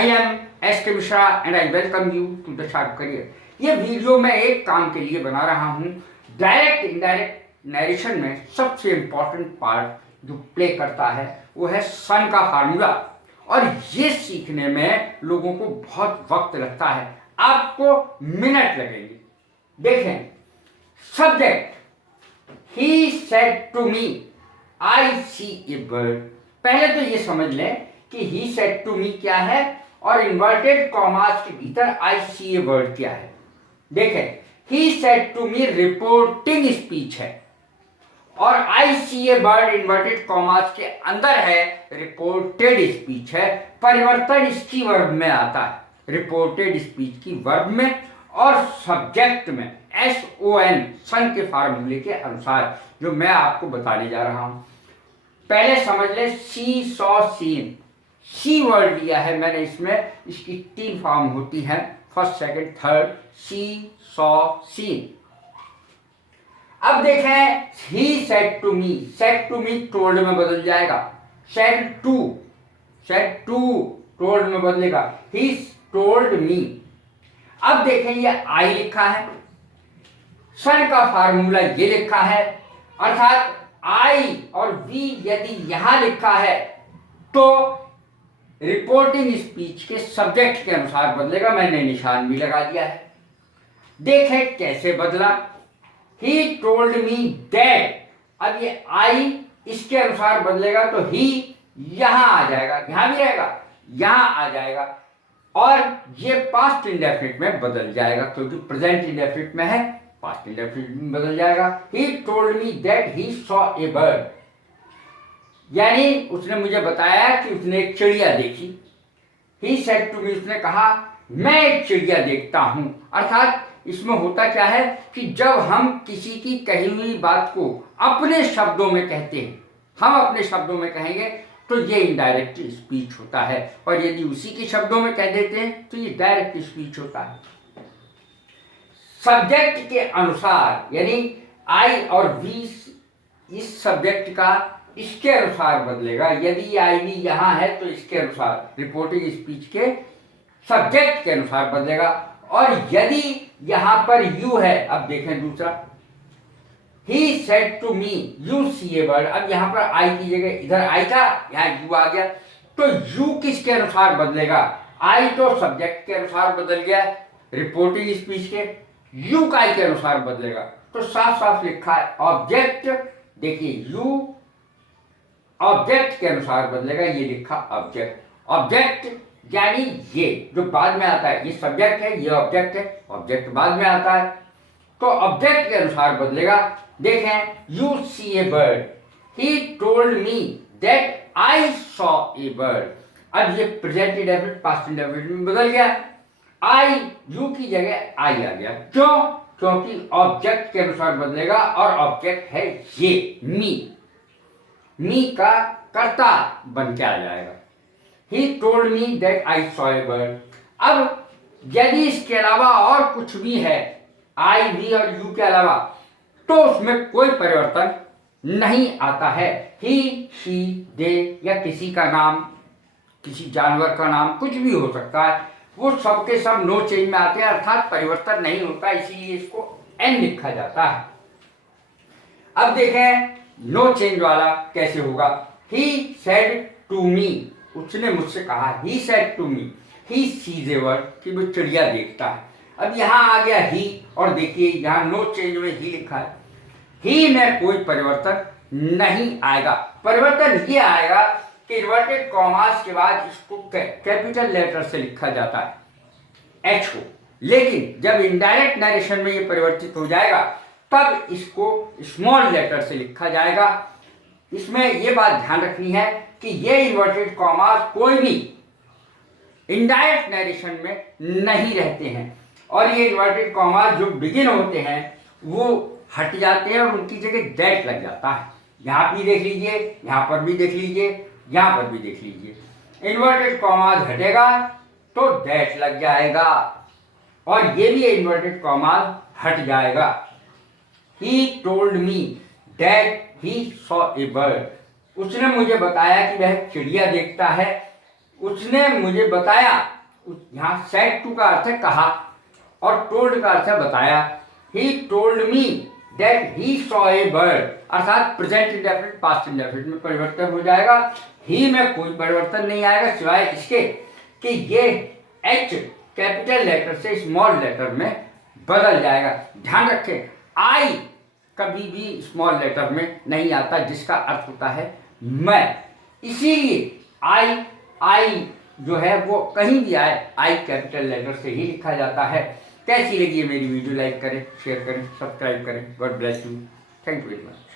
I am S.K. Mishra and I welcome you to the Sharp Career। ये video मैं एक काम के लिए बना रहा हूँ। डायरेक्ट इनडायरेक्ट नरेशन में सबसे इम्पॉर्टेंट पार्ट जो प्ले करता है वो है सन का फार्मूला, और ये सीखने में लोगों को बहुत वक्त लगता है, आपको मिनट लगेंगे। देखें, subject he said to me I see a bird. पहले तो ये समझ लें कि ही सेड टू मी क्या है और इन्वर्टेड कॉमास के भीतर आई सी ए बर्ड क्या है। देखें, he said to me reporting speech है और I see a bird inverted commas के अंदर है रिपोर्टेड स्पीच है। परिवर्तन इसकी वर्ब में आता है, रिपोर्टेड स्पीच की वर्ब में, और सब्जेक्ट में SON सन के फार्मूले के अनुसार जो मैं आपको बताने जा रहा हूं। पहले समझ ले, see saw seen, see word लिया है मैंने, इसमें इसकी 3 फॉर्म होती हैं, first second third, see saw seen. अब देखें, he said to me, said to me told में बदल जाएगा, सेड टू टोल्ड में बदलेगा, ही टोल्ड मी। अब देखें, ये आई लिखा है, सन का फार्मूला ये लिखा है, अर्थात आई और वी यदि यहां लिखा है तो रिपोर्टिंग स्पीच के सब्जेक्ट के अनुसार बदलेगा। मैंने निशान भी लगा दिया है। देखें कैसे बदला, ही टोल्ड मी दैट। अब ये आई इसके अनुसार बदलेगा तो ही यहां आ जाएगा, यहां भी रहेगा, यहां आ जाएगा, और ये पास्ट इंडेफिनिट में बदल जाएगा, क्योंकि प्रेजेंट इंडेफिनिट में है, पास्ट इंडेफिनिट में बदल जाएगा। ही told me that he saw a bird, यानी उसने मुझे बताया कि उसने एक चिड़िया देखी। ही सेड टू मी, उसने कहा मैं एक चिड़िया देखता हूं। अर्थात इसमें होता क्या है कि जब हम किसी की कही हुई बात को अपने शब्दों में कहते हैं, हम अपने शब्दों में कहेंगे तो ये इनडायरेक्ट स्पीच होता है, और यदि उसी के शब्दों में कह देते हैं तो ये डायरेक्ट स्पीच होता है। सब्जेक्ट के अनुसार, यानी आई और वी इस सब्जेक्ट का इसके अनुसार बदलेगा। यदि आई वी यहां है तो इसके अनुसार, रिपोर्टिंग स्पीच के सब्जेक्ट के अनुसार बदलेगा, और यदि यहां पर यू है, अब देखें दूसरा, he said to me you see a bird. अब यहां पर आई की जगह इधर आई था, यहां यू आ गया, तो यू किसके अनुसार बदलेगा? आई तो सब्जेक्ट के अनुसार बदल गया, रिपोर्टिंग स्पीच के, यू काय के अनुसार बदलेगा। तो साफ साफ लिखा है ऑब्जेक्ट, देखिए यू ऑब्जेक्ट के अनुसार बदलेगा, ये लिखा ऑब्जेक्ट। ऑब्जेक्ट यानी ये जो बाद में आता है, ये सब्जेक्ट है, ये ऑब्जेक्ट है, ऑब्जेक्ट बाद में आता है, तो ऑब्जेक्ट के अनुसार बदलेगा। देखें, you see a bird, he told me that I saw a bird. अब ये प्रेजेंट इंडेफिनिट पास्ट इंडेफिनिट में बदल गया, आई यू की जगह आई आ गया। क्यों? क्योंकि ऑब्जेक्ट के अनुसार बदलेगा, और ऑब्जेक्ट है ये मी का कर्ता बन के आ जाएगा। ही told me that I saw a bird. अब यदि इसके अलावा और कुछ भी है, आई वी और यू के अलावा, तो उसमें कोई परिवर्तन नहीं आता है। ही शी दे या किसी का नाम, किसी जानवर का नाम, कुछ भी हो सकता है, वो सबके सब नो चेंज में आते हैं, अर्थात परिवर्तन नहीं होता, इसीलिए इसको एन लिखा जाता है। अब देखें नो चेंज वाला कैसे होगा। ही सेड टू मी, उसने मुझसे कहा, he said to me he sees a bird, कि वो चिड़िया देखता है। अब यहाँ आ गया ही, और देखिए यहाँ नो चेंज में ही लिखा है, ही में कोई परिवर्तन नहीं आएगा। परिवर्तन ये आएगा कि इन्वर्टेड कॉमास के बाद इसको कैपिटल लेटर से लिखा जाता है, एच को, लेकिन जब इनडायरेक्ट नरेशन में ये परिवर्तित हो जाएगा तब इसको स्मॉल लेटर से लिखा जाएगा। इसमें ये बात ध्यान रखनी है कि ये इन्वर्टेड कॉमास कोई भी इनडायरेक्ट नरेशन में नहीं रहते हैं, और ये इन्वर्टेड कॉमास जो बिगिन होते हैं वो हट जाते हैं और उनकी जगह दैट लग जाता है। यहाँ भी देख लीजिए, यहाँ पर भी देख लीजिए, यहाँ पर भी देख लीजिए, इन्वर्टेड कॉमास हटेगा तो दैट लग जाएगा, और ये भी इन्वर्टेड कॉमास हट जाएगा। He told me that he saw a bird. उसने मुझे बताया कि वह चिड़िया देखता है। उसने मुझे बताया, यहाँ सेड टू का अर्थ है कहा और टोल्ड का अर्थ है बताया। ही told me that he saw a bird, अर्थात प्रेजेंट इंडेफिनिट पास्ट इंडेफिनिट में परिवर्तन हो जाएगा। ही में कोई परिवर्तन नहीं आएगा सिवाय इसके कि ये एच कैपिटल लेटर से स्मॉल लेटर में बदल जाएगा। ध्यान रखें, आई कभी भी स्मॉल लेटर में नहीं आता जिसका अर्थ होता है मैं, इसीलिए आई जो है वो कहीं भी आए आई कैपिटल लेटर से ही लिखा जाता है। कैसी लगी मेरी वीडियो? लाइक करें, शेयर करें, सब्सक्राइब करें। God bless you. Thank you very much.